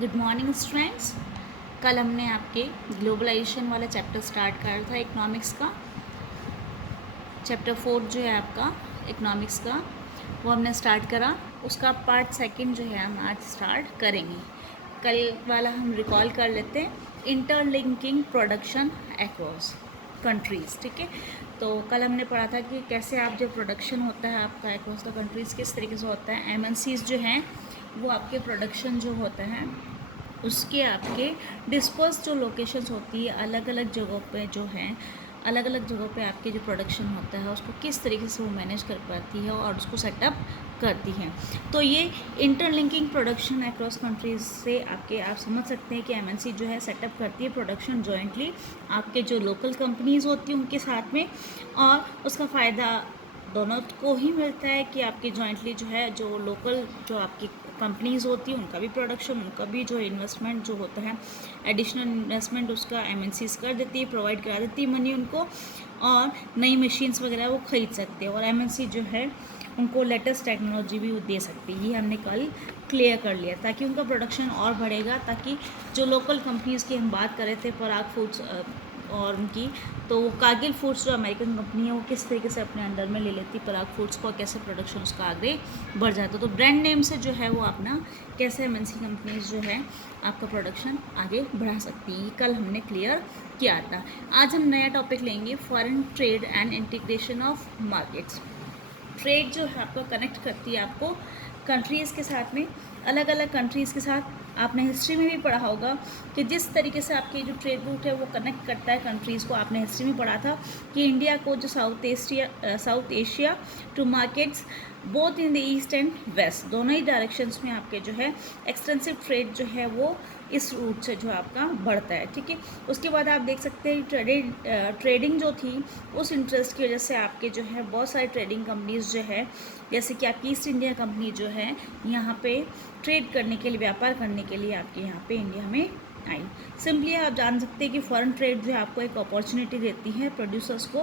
Good morning students. कल हमने आपके ग्लोबलाइजेशन वाला चैप्टर स्टार्ट करा था इकोनॉमिक्स का। चैप्टर 4 जो है आपका इकोनॉमिक्स का वो हमने स्टार्ट करा। उसका पार्ट सेकंड जो है हम आज स्टार्ट करेंगे। कल वाला हम रिकॉल कर लेते हैं, इंटरलिंकिंग प्रोडक्शन अक्रॉस कंट्रीज़। ठीक है, तो कल हमने पढ़ा था कि कैसे आप जब प्रोडक्शन होता है आपका अक्रॉस द कंट्रीज़ किस तरीके से होता है। एमएनसीज जो हैं वो आपके प्रोडक्शन जो होता है उसके आपके डिस्पर्स जो लोकेशंस होती है अलग अलग जगहों पे जो हैं, अलग अलग जगहों पे आपके जो प्रोडक्शन होता है उसको किस तरीके से वो मैनेज कर पाती है और उसको सेटअप करती हैं। तो ये इंटरलिंकिंग प्रोडक्शन अक्रॉस कंट्रीज से आपके आप समझ सकते हैं कि एमएनसी जो है सेटअप करती है प्रोडक्शन जॉइंटली आपके जो लोकल कंपनीज होती हैं उनके साथ में, और उसका फ़ायदा दोनों को ही मिलता है कि आपकी जॉइंटली जो है जो लोकल जो आपकी कंपनीज होती हैं उनका भी प्रोडक्शन, उनका भी जो इन्वेस्टमेंट जो होता है एडिशनल इन्वेस्टमेंट उसका एमएनसीज कर देती है, प्रोवाइड करा देती है मनी उनको, और नई मशीन्स वगैरह वो ख़रीद सकते हैं और एमएनसी जो है उनको लेटेस्ट टेक्नोलॉजी भी दे सकती है। ये हमने कल क्लियर कर लिया ताकि उनका प्रोडक्शन और बढ़ेगा, ताकि जो लोकल कंपनीज़ की हम बात कर रहे थे पराग फूड्स और उनकी, तो कारगिल फूड्स जो अमेरिकन कंपनी है वो किस तरीके से अपने अंडर में ले लेती पराग फूड्स को, कैसे प्रोडक्शन उसका आगे बढ़ जाता। तो ब्रांड नेम से जो है वो अपना कैसे एमएनसी कंपनीज जो है आपका प्रोडक्शन आगे बढ़ा सकती है, कल हमने क्लियर किया था। आज हम नया टॉपिक लेंगे, foreign trade and integration of markets. Trade जो है आपको कनेक्ट करती है आपको कंट्रीज़ के साथ में, अलग अलग कंट्रीज़ के साथ। आपने हिस्ट्री में भी पढ़ा होगा कि जिस तरीके से आपकी जो ट्रेड रूट है वो कनेक्ट करता है कंट्रीज़ को। आपने हिस्ट्री में पढ़ा था कि इंडिया को जो South Asia two markets both in the east and west, दोनों ही डायरेक्शंस में आपके जो है एक्सटेंसिव ट्रेड जो है वो इस रूट से जो आपका बढ़ता है। ठीक है, उसके बाद आप देख सकते हैं ट्रेडिंग जो थी उस इंटरेस्ट की वजह से आपके जो है बहुत सारी ट्रेडिंग कंपनीज जो है, जैसे कि आपकी ईस्ट इंडिया कंपनी जो है यहाँ पे ट्रेड करने के लिए, व्यापार करने के लिए आपके यहाँ पे इंडिया में आई। सिंपली आप जान सकते हैं कि फॉरेन ट्रेड जो है आपको एक अपॉर्चुनिटी देती है प्रोड्यूसर्स को,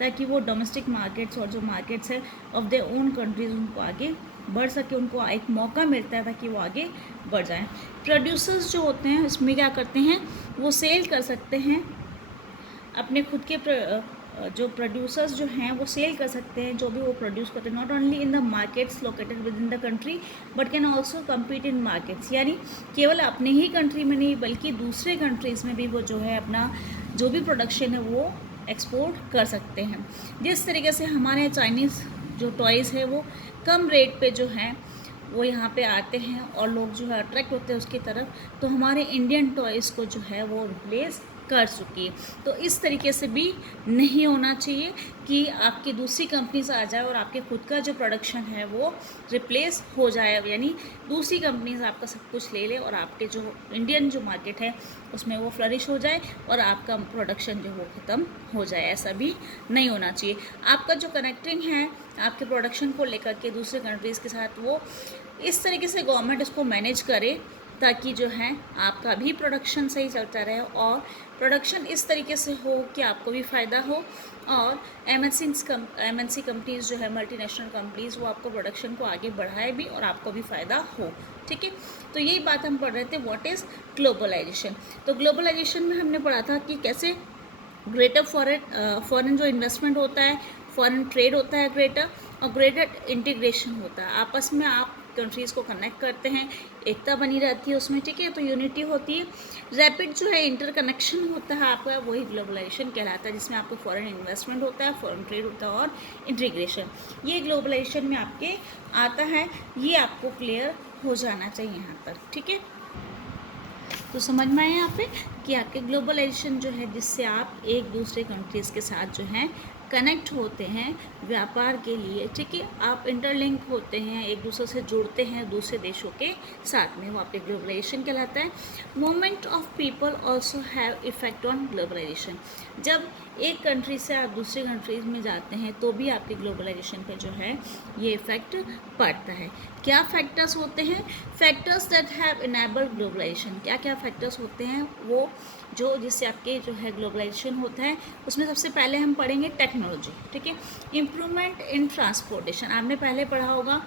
ताकि वो डोमेस्टिक मार्केट्स और जो मार्केट्स है ऑफ देयर ओन कंट्रीज उनको आगे बढ़ सके, उनको एक मौका मिलता है ताकि वो आगे बढ़ जाएं। प्रोड्यूसर्स जो होते हैं इसमें क्या करते हैं, वो सेल कर सकते हैं अपने खुद के जो प्रोड्यूसर्स जो हैं वो सेल कर सकते हैं जो भी वो प्रोड्यूस करते हैं, not only in the markets located with in the country but can also compete in markets, यानी केवल अपने ही कंट्री में नहीं बल्कि दूसरे कंट्रीज़ में भी वो जो है अपना जो भी प्रोडक्शन है वो एक्सपोर्ट कर सकते हैं। जिस तरीके से हमारे चाइनीज़ जो टॉयज़ है वो कम रेट पे जो हैं वो यहाँ पे आते हैं और लोग जो है अट्रैक्ट होते हैं उसकी तरफ, तो हमारे इंडियन टॉयज़ को जो है वो रिप्लेस कर चुकी है। तो इस तरीके से भी नहीं होना चाहिए कि आपकी दूसरी कंपनीज आ जाए और आपके खुद का जो प्रोडक्शन है वो रिप्लेस हो जाए, यानी दूसरी कंपनीज आपका सब कुछ ले ले और आपके जो इंडियन जो मार्केट है उसमें वो फ्लरिश हो जाए और आपका प्रोडक्शन जो वो ख़त्म हो जाए। ऐसा भी नहीं होना चाहिए। आपका जो कनेक्टिंग है आपके प्रोडक्शन को लेकर के दूसरे कंट्रीज़ के साथ, वो इस तरीके से गवर्नमेंट उसको मैनेज करे ताकि जो है आपका भी प्रोडक्शन सही चलता रहे और प्रोडक्शन इस तरीके से हो कि आपको भी फ़ायदा हो और एमएनसी कंपनीज़ जो है मल्टीनेशनल कंपनीज़ वो आपको प्रोडक्शन को आगे बढ़ाए भी और आपको भी फ़ायदा हो। ठीक है, तो यही बात हम पढ़ रहे थे, व्हाट इज़ ग्लोबलाइजेशन। तो ग्लोबलाइजेशन में हमने पढ़ा था कि कैसे ग्रेटर फॉरेन जो इन्वेस्टमेंट होता है, फॉरेन ट्रेड होता है ग्रेटर, और ग्रेटर इंटीग्रेशन होता है, आपस में आप कंट्रीज़ को कनेक्ट करते हैं, एकता बनी रहती है उसमें। ठीक है, तो यूनिटी होती है, रैपिड जो है इंटरकनेक्शन होता है आपका, वही ग्लोबलाइजेशन कहलाता है, जिसमें आपको फॉरेन इन्वेस्टमेंट होता है, फॉरेन ट्रेड होता है और इंटीग्रेशन, ये ग्लोबलाइजेशन में आपके आता है। ये आपको क्लियर हो जाना चाहिए यहाँ तक। ठीक है, तो समझ में आए यहाँ पे कि आपके ग्लोबलाइजेशन जो है जिससे आप एक दूसरे कंट्रीज़ के साथ जो हैं कनेक्ट होते हैं व्यापार के लिए। ठीक है, आप इंटरलिंक होते हैं, एक दूसरे से जुड़ते हैं दूसरे देशों के साथ में, वो आपके ग्लोबलाइजेशन कहलाता है। Movement of people also have effect on globalisation, जब एक कंट्री से आप दूसरे कंट्रीज़ में जाते हैं तो भी आपके ग्लोबलाइजेशन पे जो है ये इफ़ेक्ट पड़ता है। क्या फैक्टर्स होते हैं, factors that have enabled globalisation, क्या क्या फैक्टर्स होते हैं वो जो जिससे आपके जो है ग्लोबलाइजेशन होता है। उसमें सबसे पहले हम पढ़ेंगे टेक्नोलॉजी। ठीक है, इम्प्रूवमेंट इन ट्रांसपोर्टेशन, आपने पहले पढ़ा होगा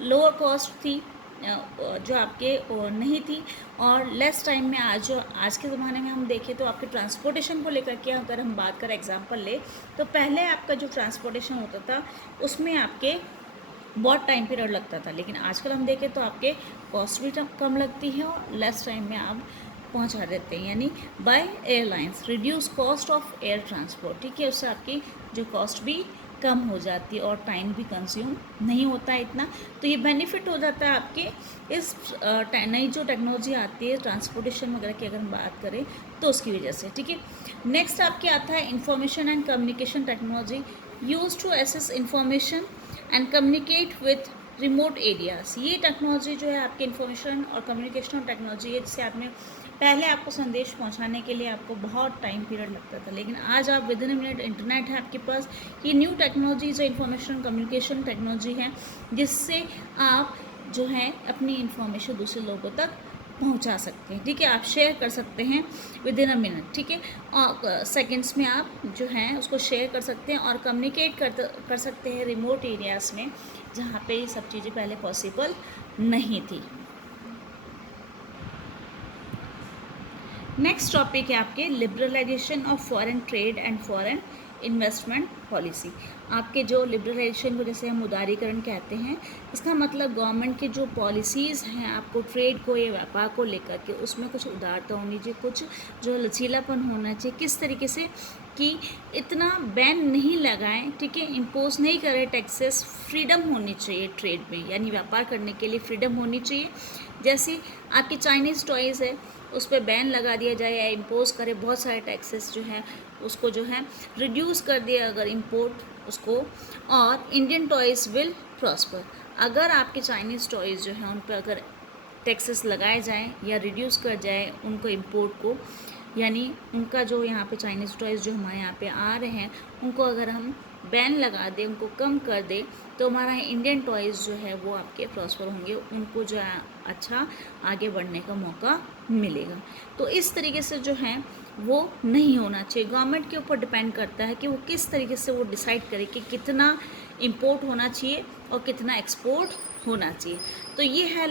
लोअर कॉस्ट थी जो आपके नहीं थी, और लेस टाइम में आज के ज़माने में हम देखें तो आपके ट्रांसपोर्टेशन को लेकर के अगर हम बात करें, एग्जांपल ले, तो पहले आपका जो ट्रांसपोर्टेशन होता था उसमें आपके बहुत टाइम पीरियड लगता था, लेकिन आजकल हम देखें तो आपके कॉस्ट भी कम लगती है और लेस टाइम में आप पहुंचा देते हैं, यानी by airlines reduce cost of air transport. ठीक है, उससे आपकी जो कॉस्ट भी कम हो जाती है और टाइम भी कंज्यूम नहीं होता है इतना। तो ये बेनिफिट हो जाता है आपके इस नई जो टेक्नोलॉजी आती है ट्रांसपोर्टेशन वगैरह की अगर हम बात करें तो उसकी वजह से। ठीक है, नेक्स्ट आपके आता है information and communication technology use to access information and communicate with remote areas. ये टेक्नोलॉजी जो है आपके इन्फॉर्मेशन और कम्युनिकेशन टेक्नोलॉजी है, जिससे आपने पहले आपको संदेश पहुंचाने के लिए आपको बहुत टाइम पीरियड लगता था, लेकिन आज आप with in a minute internet है आपके पास। ये न्यू टेक्नोलॉजी जो इन्फॉर्मेशन कम्युनिकेशन टेक्नोलॉजी है, जिससे आप जो है अपनी इन्फॉर्मेशन दूसरे लोगों तक पहुंचा सकते हैं। ठीक है, आप शेयर कर सकते हैं विद इन अ मिनट। ठीक है, और सेकंड्स में आप जो हैं उसको शेयर कर सकते हैं और कम्युनिकेट कर सकते हैं रिमोट एरियाज़ में, जहाँ पे ये सब चीज़ें पहले पॉसिबल नहीं थी। नेक्स्ट टॉपिक है आपके liberalisation of foreign trade and foreign investment policy. आपके जो लिबरलाइजेशन को जैसे हम उदारीकरण कहते हैं, इसका मतलब गवर्नमेंट के जो पॉलिसीज़ हैं आपको ट्रेड को या व्यापार को लेकर के, उसमें कुछ उदारता होनी चाहिए, कुछ जो लचीलापन होना चाहिए, किस तरीके से कि इतना बैन नहीं लगाएं, ठीक है, इम्पोज नहीं करें टैक्सेस, फ्रीडम होनी चाहिए ट्रेड में, यानी व्यापार करने के लिए फ्रीडम होनी चाहिए। जैसे आपकी चाइनीज़ टॉयज़ है, उस पर बैन लगा दिया जाए या इम्पोज करे, बहुत सारे टैक्सेस जो हैं उसको जो है रिड्यूस कर दिया अगर इम्पोर्ट उसको, और इंडियन टॉयज़ विल प्रॉस्पर। अगर आपके चाइनीज़ टॉयज़ जो हैं उन पर अगर टैक्सेस लगाए जाएं या रिड्यूस कर जाए उनको इम्पोर्ट को, यानी उनका जो यहाँ पे चाइनीज़ टॉयज़ जो हमारे यहाँ पे आ रहे हैं उनको अगर हम बैन लगा दें, उनको कम कर दें, तो हमारा इंडियन टॉयज़ जो है वो आपके प्रॉस्पर होंगे, उनको जो है अच्छा आगे बढ़ने का मौका मिलेगा। तो इस तरीके से जो है वो नहीं होना चाहिए। गवर्नमेंट के ऊपर डिपेंड करता है कि वो किस तरीके से वो डिसाइड करे कि कितना इंपोर्ट होना चाहिए और कितना एक्सपोर्ट होना चाहिए। तो ये है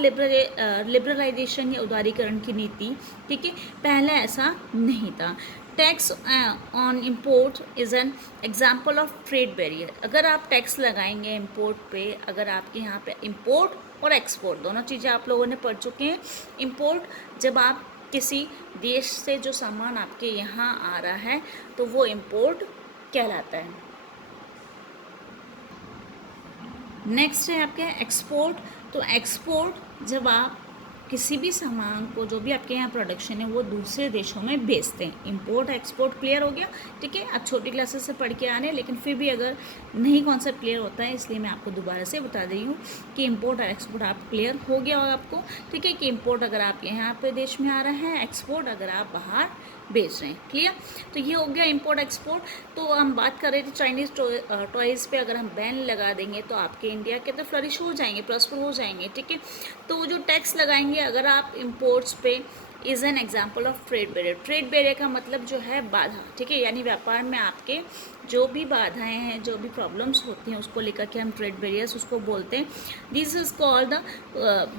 लिबरलाइजेशन या उदारीकरण की नीति। ठीक है, पहले ऐसा नहीं था। Tax on import is an example of trade barrier. अगर आप टैक्स लगाएंगे इम्पोर्ट पे, अगर आपके यहाँ पे इम्पोर्ट और एक्सपोर्ट दोनों चीज़ें आप लोगों ने पढ़ चुके हैं। इम्पोर्ट जब आप किसी देश से जो सामान आपके यहाँ आ रहा है तो वो इम्पोर्ट कहलाता है। नेक्स्ट है आपके एक्सपोर्ट। तो एक्सपोर्ट जब आप किसी भी सामान को, जो भी आपके यहाँ प्रोडक्शन है, वो दूसरे देशों में बेचते हैं। इंपोर्ट एक्सपोर्ट क्लियर हो गया। ठीक है, आप छोटी क्लासेस से पढ़ के आ रहे हैं, लेकिन फिर भी अगर नहीं कॉन्सेप्ट क्लियर होता है, इसलिए मैं आपको दोबारा से बता रही हूँ कि इंपोर्ट और एक्सपोर्ट आप क्लियर हो गया होगा आपको। ठीक है, कि इंपोर्ट अगर आप यहाँ पे देश में आ रहा है, एक्सपोर्ट अगर आप बाहर बेच रहे हैं। क्लियर, तो ये हो गया इंपोर्ट एक्सपोर्ट। तो हम बात कर रहे थे चाइनीज़ टॉयज़ पे अगर हम बैन लगा देंगे तो आपके इंडिया के तो फ्लरिश हो जाएंगे, प्रॉस्पर हो जाएंगे। ठीक है, तो वो जो टैक्स लगाएंगे अगर आप इंपोर्ट्स पे, is an example of trade barrier. Trade barrier का मतलब जो है बाधा। ठीक है, यानी व्यापार में आपके जो भी बाधाएं हैं, जो भी प्रॉब्लम्स होती हैं, उसको लेकर के हम ट्रेड बैरियर्स उसको बोलते हैं। This is called the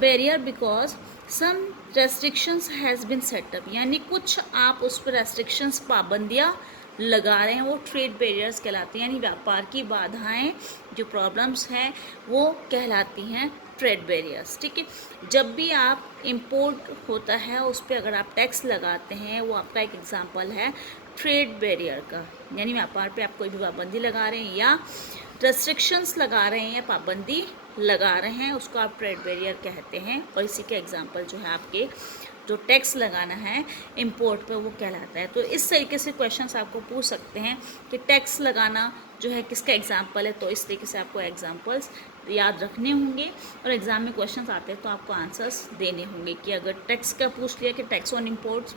barrier because some restrictions has been set up, यानी कुछ आप उस पर रेस्ट्रिक्शंस, पाबंदियाँ लगा रहे हैं, वो ट्रेड बैरियर्स कहलाती हैं। यानी व्यापार की बाधाएं, जो प्रॉब्लम्स हैं, वो कहलाती हैं ट्रेड बैरियर्स। ठीक है, जब भी आप इंपोर्ट होता है उस पर अगर आप टैक्स लगाते हैं, वो आपका एक एग्जांपल है ट्रेड बैरियर का। यानी व्यापार पे आप कोई भी पाबंदी लगा रहे हैं या रेस्ट्रिक्शंस लगा रहे हैं या पाबंदी लगा रहे हैं, उसको आप ट्रेड बैरियर कहते हैं। और इसी के एग्जांपल जो है आपके जो टैक्स लगाना है इंपोर्ट पे, वो कहलाता है। तो इस तरीके से क्वेश्चंस आपको पूछ सकते हैं कि टैक्स लगाना जो है किसका एग्जांपल है। तो इस तरीके से आपको एग्जांपल्स याद रखने होंगे और एग्ज़ाम में क्वेश्चंस आते हैं तो आपको आंसर्स देने होंगे। कि अगर टैक्स का पूछ लिया कि tax on imports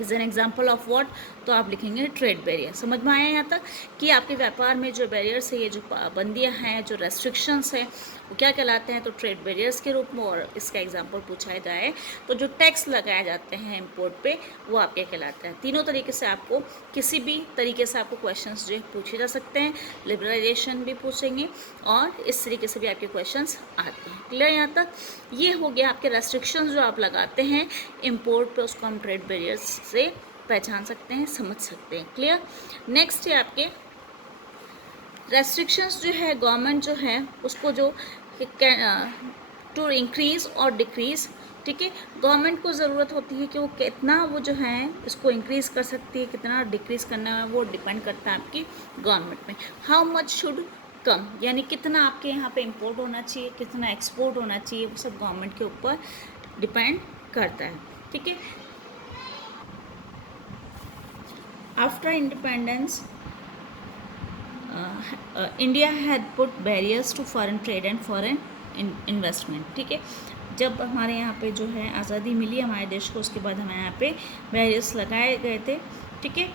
is an example of what, तो आप लिखेंगे ट्रेड बैरियर। समझ में आया यहाँ तक कि आपके व्यापार में जो बैरियर्स है, ये जो पाबंदियाँ हैं, जो रेस्ट्रिक्शंस हैं, वो क्या कहलाते हैं, तो ट्रेड बैरियर्स के रूप में। और इसका एग्जांपल पूछा जाए तो जो टैक्स लगाए जाते हैं इंपोर्ट पे, वो आपके कहलाते हैं। तीनों तरीके से आपको किसी भी तरीके से आपको क्वेश्चंस जो पूछे जा सकते हैं। लिबरलाइजेशन भी पूछेंगे और इस तरीके से भी आपके क्वेश्चंस आते हैं। क्लियर यहाँ तक? ये हो गया आपके रेस्ट्रिक्शंस जो आप लगाते हैं इम्पोर्ट पे, उसको हम ट्रेड बैरियर्स से पहचान सकते हैं, समझ सकते हैं। क्लियर? नेक्स्ट है आपके रेस्ट्रिक्शंस जो है गवर्नमेंट जो है उसको जो टू इंक्रीज और डिक्रीज, ठीक है, गवर्नमेंट को ज़रूरत होती है कि वो कितना वो जो है इसको इंक्रीज़ कर सकती है, कितना डिक्रीज़ करना है, वो डिपेंड करता है आपकी गवर्नमेंट में। हाउ मच शुड कम, यानी कितना आपके यहाँ पे इंपोर्ट होना चाहिए, कितना एक्सपोर्ट होना चाहिए, वो सब गवर्नमेंट के ऊपर डिपेंड करता है। ठीक है, after independence India had put barriers to foreign trade and foreign investment. ठीक है, जब हमारे यहाँ पे जो है आज़ादी मिली हमारे देश को, उसके बाद हमारे यहाँ पे बैरियर्स लगाए गए थे। ठीक है,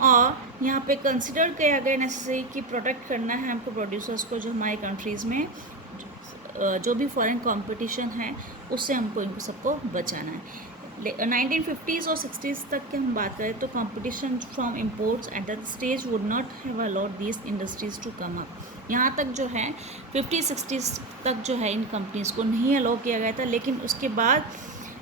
और यहाँ पे कंसिडर किया गया नेसेसरी कि प्रोटेक्ट करना है हमको प्रोड्यूसर्स को, जो हमारे कंट्रीज़ में जो भी फॉरेन कंपटीशन है उससे हमको इनको सबको बचाना है। 1950s और 60s तक की हम बात करें तो competition from imports at that stage would not have allowed these industries to come up. यहाँ तक जो है 50-60s तक जो है इन कंपनीज़ को नहीं अलाउ किया गया था, लेकिन उसके बाद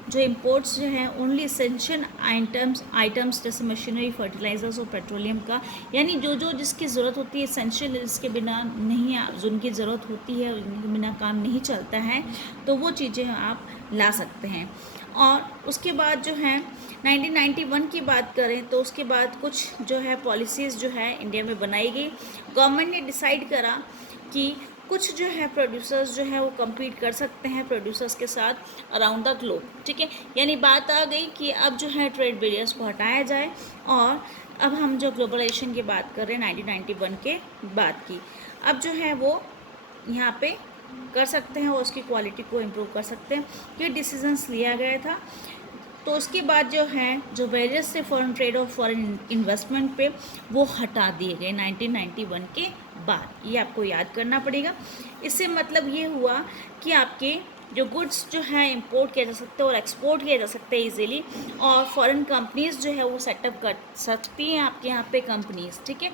जो इम्पोर्ट्स जो हैं ओनली इसेंशियल आइटम्स जैसे मशीनरी, फर्टिलाइजर्स और पेट्रोलियम का, यानी जो जो जिसकी ज़रूरत होती है इसेंशियल, जिसके बिना नहीं जिनकी ज़रूरत होती है उनके बिना काम नहीं चलता है, तो वो चीज़ें आप ला सकते हैं। और उसके बाद जो है 1991 की बात करें तो उसके बाद कुछ जो है पॉलिसीज़ जो है इंडिया में बनाई गई। गवर्नमेंट ने डिसाइड करा कि कुछ जो है प्रोड्यूसर्स जो है वो कम्पीट कर सकते हैं प्रोड्यूसर्स के साथ अराउंड द ग्लोब। ठीक है, यानी बात आ गई कि अब जो है ट्रेड बैरियर्स को हटाया जाए, और अब हम जो ग्लोबलाइजेशन की बात कर रहे हैं 1991 के बाद की, अब जो है वो यहाँ पे कर सकते हैं और उसकी क्वालिटी को इम्प्रूव कर सकते हैं। ये डिसीजंस लिया गया था। तो उसके बाद जो है जो बैरियर्स थे फॉरेन ट्रेड और फॉरेन इन्वेस्टमेंट पे, वो हटा दिए गए 1991 के बाद। ये आपको याद करना पड़ेगा। इससे मतलब ये हुआ कि आपके जो गुड्स जो है इंपोर्ट किया जा सकता है और एक्सपोर्ट किया जा सकता है इजीली, और फॉरेन कंपनीज़ जो है वो सेटअप कर सकती हैं आपके यहाँ पे कंपनीज़। ठीक है,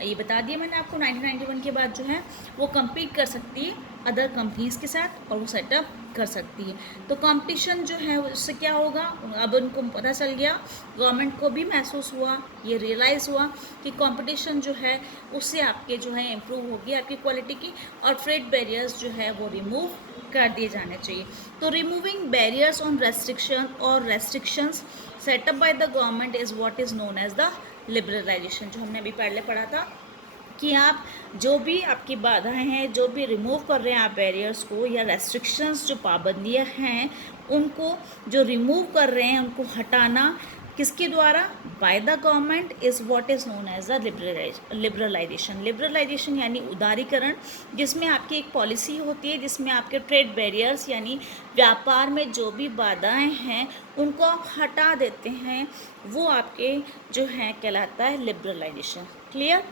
ये बता दिया मैंने आपको 1991 के बाद जो है वो कम्पीट कर सकती है अदर कंपनीज़ के साथ और वो सेटअप कर सकती है। तो कंपटीशन जो है उससे क्या होगा, अब उनको पता चल गया, गवर्नमेंट को भी महसूस हुआ, ये रियलाइज़ हुआ कि कंपटीशन जो है उससे आपके जो है इम्प्रूव होगी आपकी क्वालिटी की, और ट्रेड बैरियर्स जो है वो रिमूव कर दिए जाने चाहिए। तो रिमूविंग बैरियर्स ऑन रेस्ट्रिक्शन और restrictions set up by the government is what is known as the liberalisation, जो हमने अभी पहले पढ़ा था कि आप जो भी आपकी बाधाएं हैं, जो भी रिमूव कर रहे हैं आप बैरियर्स को, या रेस्ट्रिक्शंस जो पाबंदियां हैं उनको जो रिमूव कर रहे हैं उनको हटाना किसके द्वारा, by the government, is what is known as the liberalisation. Liberalisation यानी उदारीकरण, जिसमें आपकी एक पॉलिसी होती है जिसमें आपके ट्रेड बैरियर्स यानी व्यापार में जो भी बाधाएं हैं उनको आप हटा देते हैं, वो आपके जो है कहलाता है लिबरलाइजेशन। क्लियर?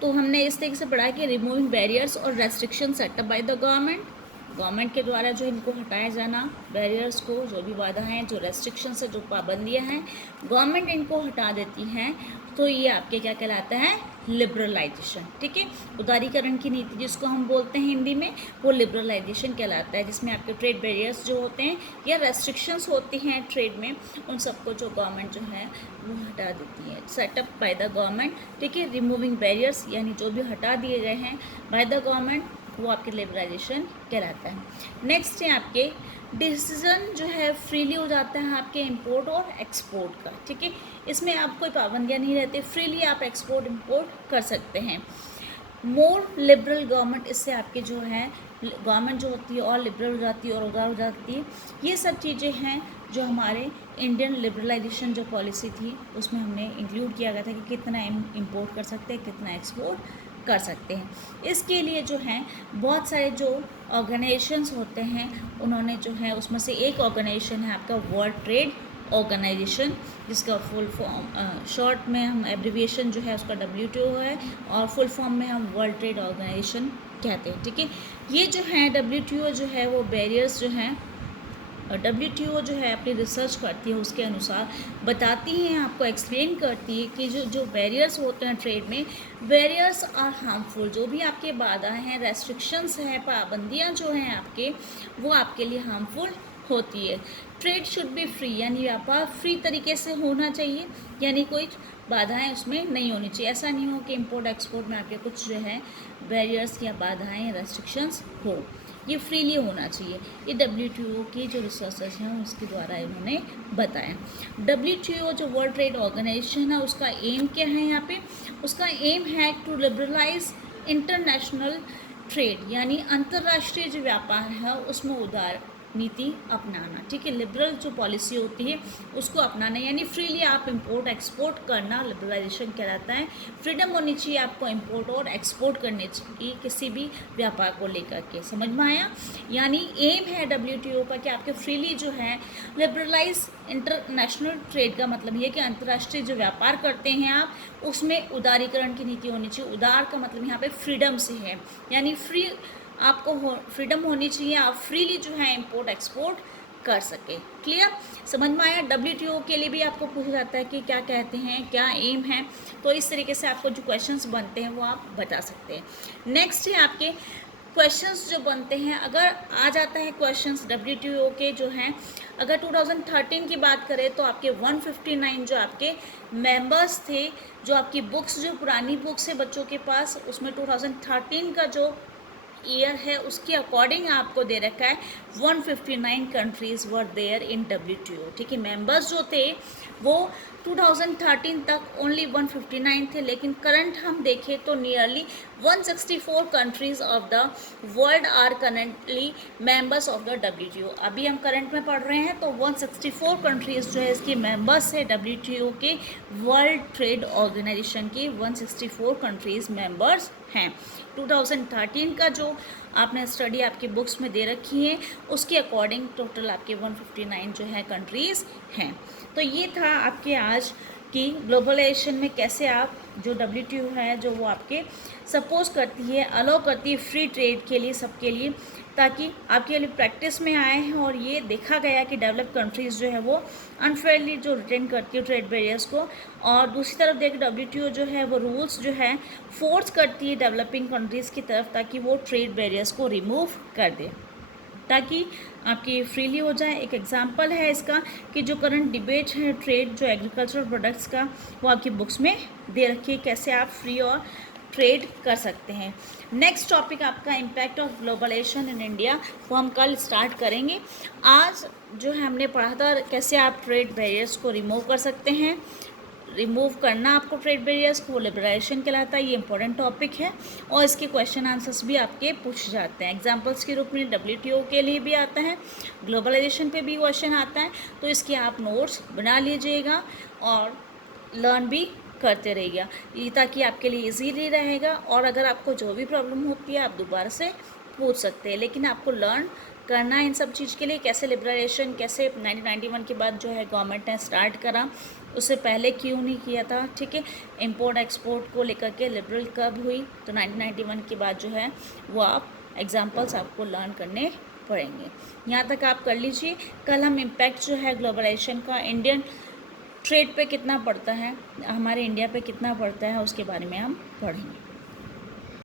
तो हमने इस तरीके से पढ़ा कि रिमूविंग बैरियर्स और restriction setup by the government के द्वारा जो इनको हटाया जाना, बैरियर्स को, जो भी बाधा हैं, जो रेस्ट्रिक्शंस है, जो पाबंदियां हैं, गवर्नमेंट इनको हटा देती हैं, तो ये आपके क्या कहलाता है, लिबरलाइजेशन। ठीक है, उदारीकरण की नीति जिसको हम बोलते हैं हिंदी में, वो लिबरलाइजेशन कहलाता है, जिसमें आपके ट्रेड बैरियर्स जो होते हैं या रेस्ट्रिक्शंस होती हैं ट्रेड में, उन सबको जो गवर्नमेंट जो है वो हटा देती है, सेटअप बाय द गवर्नमेंट। ठीक है, रिमूविंग बैरियर्स यानी जो भी हटा दिए गए हैं बाय द गवर्नमेंट, वो आपके लिबरलाइजेशन कहलाता है। नेक्स्ट है आपके डिसीजन जो है फ्रीली हो जाता है आपके इंपोर्ट और एक्सपोर्ट का। ठीक है, इसमें आप कोई पाबंदियां नहीं रहती, फ्रीली आप एक्सपोर्ट इंपोर्ट कर सकते हैं। मोर लिबरल गवर्नमेंट, इससे आपके जो है गवर्नमेंट जो होती है और लिबरल हो जाती है और उदार हो जाती है। ये सब चीज़ें हैं जो हमारे इंडियन लिबरलाइजेशन जो पॉलिसी थी उसमें हमने इंक्लूड किया गया था कि कितना इंपोर्ट कर सकते हैं, कितना एक्सपोर्ट कर सकते हैं। इसके लिए जो हैं बहुत सारे जो ऑर्गेनाइजेशंस होते हैं, उन्होंने जो है उसमें से एक ऑर्गेनाइजेशन है आपका वर्ल्ड ट्रेड ऑर्गेनाइजेशन, जिसका फुल फॉर्म शॉर्ट में हम एब्रीविएशन जो है उसका WTO है, और फुल फॉर्म में हम वर्ल्ड ट्रेड ऑर्गेनाइजेशन कहते हैं, ठीक है। ये जो है WTO जो है वो बैरियर्स जो हैं, WTO जो है अपनी रिसर्च करती है, उसके अनुसार बताती हैं, आपको एक्सप्लेन करती है कि जो बैरियर्स होते हैं ट्रेड में, बैरियर्स आर हार्मफुल। जो भी आपके बाधाएं हैं, रेस्ट्रिक्शंस हैं, पाबंदियां जो हैं आपके, वो आपके लिए हार्मफुल होती है। ट्रेड शुड बी फ्री, यानी व्यापार फ्री तरीके से होना चाहिए, यानी कोई बाधाएं उसमें नहीं होनी चाहिए। ऐसा नहीं हो कि इंपोर्ट एक्सपोर्ट में आपके कुछ जो है बैरियर्स या बाधाएं, रेस्ट्रिक्शंस हो। ये फ्रीली होना चाहिए। ये WTO की जो रिसर्चर्स हैं उसके द्वारा इन्होंने बताया। WTO जो वर्ल्ड ट्रेड ऑर्गेनाइजेशन है, उसका एम क्या है यहाँ पे? उसका एम है टू लिबरलाइज इंटरनेशनल ट्रेड, यानी अंतर्राष्ट्रीय जो व्यापार है उसमें उदार नीति अपनाना, ठीक है। लिबरल जो पॉलिसी होती है उसको अपनाना, यानी फ्रीली आप इंपोर्ट एक्सपोर्ट करना लिबरलाइजेशन कहलाता है। फ्रीडम होनी चाहिए आपको इंपोर्ट और एक्सपोर्ट करने की किसी भी व्यापार को लेकर के। समझ में आया? यानी एम है WTO का कि आपके फ्रीली जो है लिबरलाइज इंटरनेशनल ट्रेड का मतलब ये कि अंतर्राष्ट्रीय जो व्यापार करते हैं आप, उसमें उदारीकरण की नीति होनी चाहिए। उदार का मतलब यहाँ पे फ्रीडम से है, यानी फ्री आपको फ्रीडम होनी चाहिए, आप फ्रीली जो है इंपोर्ट एक्सपोर्ट कर सके। क्लियर? समझ में आया? WTO के लिए भी आपको पूछा जाता है कि क्या कहते हैं, क्या एम है, तो इस तरीके से आपको जो क्वेश्चंस बनते हैं वो आप बता सकते हैं। नेक्स्ट है आपके क्वेश्चंस जो बनते हैं, अगर आ जाता है क्वेश्चंस WTO के जो हैं, अगर 2013 की बात करें तो आपके 159 जो आपके मेंबर्स थे, जो आपकी बुक्स, जो पुरानी बुक्स है बच्चों के पास, उसमें 2013 का जो ईयर है उसके अकॉर्डिंग आपको दे रखा है 159 countries were there in WTO, ठीक है। मेंबर्स जो थे वो 2013 तक ओनली 159 थे, लेकिन करंट हम देखें तो nearly 164 countries of the world are currently members of the WTO। अभी हम करंट में पढ़ रहे हैं तो 164 कंट्रीज़ जो है इसके मेंबर्स है WTO के, वर्ल्ड ट्रेड ऑर्गेनाइजेशन के 164 कंट्रीज़ मेंबर्स हैं। 2013 का जो आपने स्टडी आपकी बुक्स में दे रखी है उसके अकॉर्डिंग टोटल आपके 159 जो है कंट्रीज़ हैं। तो ये था आपके आज की ग्लोबलाइजेशन में कैसे आप जो WTO है जो वो आपके सपोज करती है, अलाउ करती है फ्री ट्रेड के लिए, सबके लिए, ताकि आपके लिए प्रैक्टिस में आए हैं। और ये देखा गया कि डेवलप कंट्रीज़ जो है वो अनफेयरली जो रिटेन करती है ट्रेड बैरियर्स को, और दूसरी तरफ देख WTO जो है वो रूल्स जो है फोर्स करती है डेवलपिंग कंट्रीज़ की तरफ, ताकि वो ट्रेड बैरियर्स को रिमूव कर दे, ताकि आपकी फ्रीली हो जाए। एक एग्जांपल है इसका कि जो करंट डिबेट है ट्रेड जो एग्रीकल्चरल प्रोडक्ट्स का, वो आपकी बुक्स में दे रखी है, कैसे आप फ्री और ट्रेड कर सकते हैं। नेक्स्ट टॉपिक आपका impact of globalisation in India, वो हम कल स्टार्ट करेंगे। आज जो है हमने पढ़ा था कैसे आप ट्रेड बैरियर्स को रिमूव कर सकते हैं। रिमूव करना आपको ट्रेड बैरियर्स को, लिबरलाइजेशन कहलाता है। ये इंपॉर्टेंट टॉपिक है और इसके क्वेश्चन आंसर्स भी आपके पूछ जाते हैं एग्जांपल्स के रूप में। WTO के लिए भी आता है, ग्लोबलाइजेशन पे भी क्वेश्चन आता है, तो इसके आप नोट्स बना लीजिएगा और लर्न भी करते रहिएगा, ये ताकि आपके लिए ईजीली रहेगा। और अगर आपको जो भी प्रॉब्लम होती है आप दोबारा से पूछ सकते हैं, लेकिन आपको लर्न करना है इन सब चीज़ के लिए। कैसे लिबरलाइजेशन, कैसे 1991 के बाद जो है गवर्नमेंट ने स्टार्ट करा, उससे पहले क्यों नहीं किया था, ठीक है। इंपोर्ट एक्सपोर्ट को लेकर के लिबरल कब हुई, तो 1991 के बाद जो है वो आप एग्जांपल्स आपको लर्न करने पड़ेंगे। यहाँ तक आप कर लीजिए। कल हम इम्पैक्ट जो है ग्लोबलाइजेशन का इंडियन ट्रेड पे कितना पड़ता है, हमारे इंडिया पे कितना पड़ता है, उसके बारे में हम पढ़ेंगे।